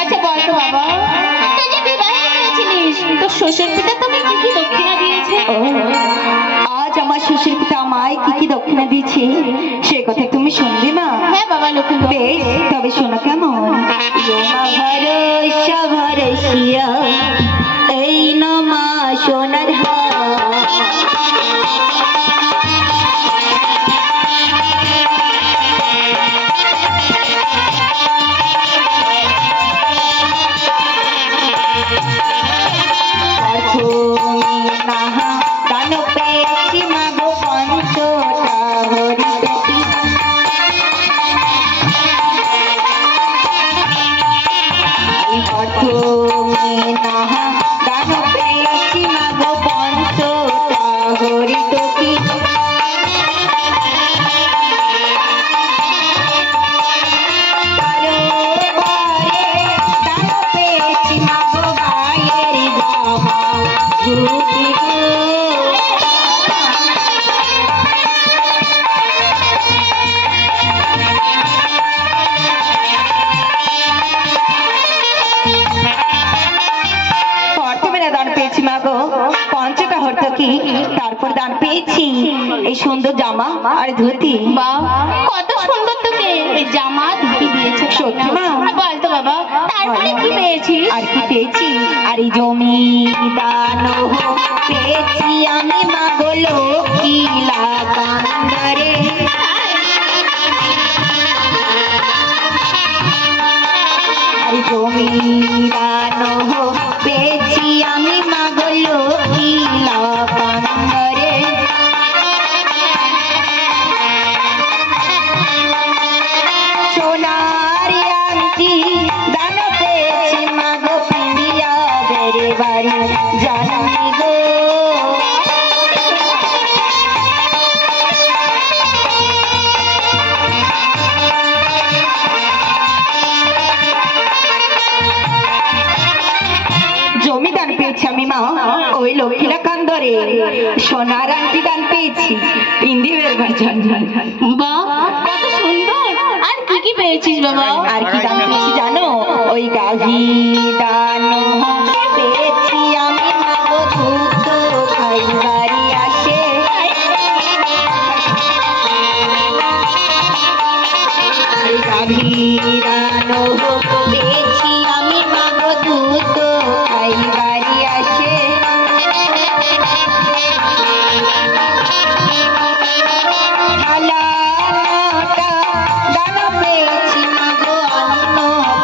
আচ্ছা বল তো বাবা, তুই যে বিবাহে হয়েছিলিস তোর শ্বশুর পিতা তোকে কি কি দক্ষিণা দিয়েছে? আজ আমার শ্বশুর পিতা আমায় কি কি দক্ষিণা দিয়েছে সে কথা তুমি শুনবে মা? হ্যাঁ বাবা লক্ষ্মী। বেশ তবে শোনা কেমন? ভরসা ভরসিয়া এই নমা সোনার তারপর দান পেয়েছি এই সুন্দর জামা আর ধুতি। কত সুন্দর তোকে এই জামা ধুতি দিয়েছে। সত্যি মা? বলতো বাবা তারপরে কি পেয়েছিস? আর কি পেয়েছি? আর এই জমি দান পেয়েছি আমি মা গো লক্ষ্মীলা কান্দরে। আর জমি দান পেয়েছি আমি মা গো লক্ষ্মীলা কান্দরে। সোনার আংটি দান পেয়েছি মা গো পিন্ডিয়া বেরে বাড়ি জানি গো। জমি দান পেয়েছি আমি মা ওই লক্ষ্মীলা কান্দরে। সোনার আংটি দান পেয়েছি পিন্ডি বেরবার জন্য। বাহ কত সুন্দর। আর কি কি পেয়েছিস বাবা? আর কি দান পেয়েছি জানো? ওই গাভী দান পেয়েছি আমি মা গো দুধ খাইবারি আসে। গাভী দান পেয়েছি আমি মা গো দুধ খাইবারি আসে। দান পেয়েছি মা গো অন্ন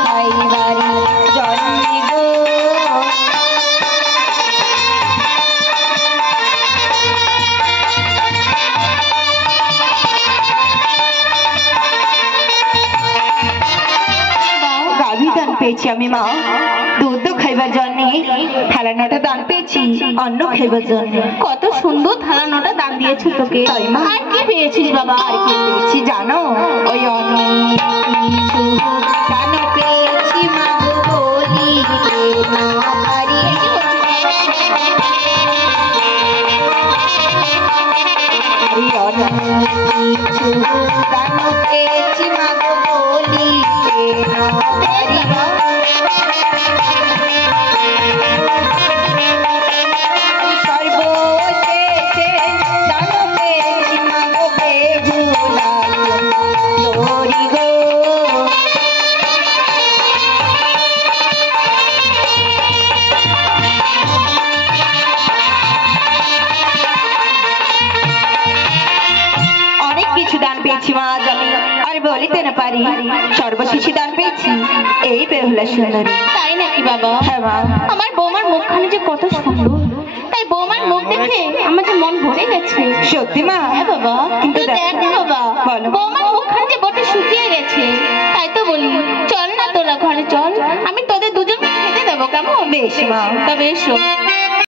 খাইবারি জন্মি গো। গাভী দান পেয়েছি আমি মা দুধ খাইবার জন্য। থালানোটা দান পেয়েছি অন্ন খাইবার জন্য। কত সুন্দর থালানোটা দান দিয়েছে তোকে। তাই মা? আর কি পেয়েছিস বাবা? আর কি পেয়েছি জানো? ওই অনেক কিছু দান পেয়েছি মা গো বলিতে না পারি। অনেক কিছু দান পেয়েছি মা গো বলিতে না পারি। সর্বশেষে দান পেয়েছি মা গো বেহুলা লোরি গো। অনেক কিছু দান পেয়েছি মা আজ আমি আর বলিতে না পারি। সর্বশেষে দান পেয়েছি এই বেহুলা সুন্দরী। তাই নাকি বাবা? হ্যাঁ মা। আমার বৌমার মুখখানি যে কত সুন্দর, তাই বৌমার মুখ দেখে আমার যে মন ভরে গেছে। সত্যি মা? হ্যাঁ বাবা। কিন্তু দেখ না বাবা, বলো। বৌমার মুখখানি যে বটে শুকিয়ে গেছে। তাই তো বলি চল না তোরা ঘরে চল, আমি তোদের দুজনকে খেতে দেবো কেমন? বেশ মা। তবে এসো।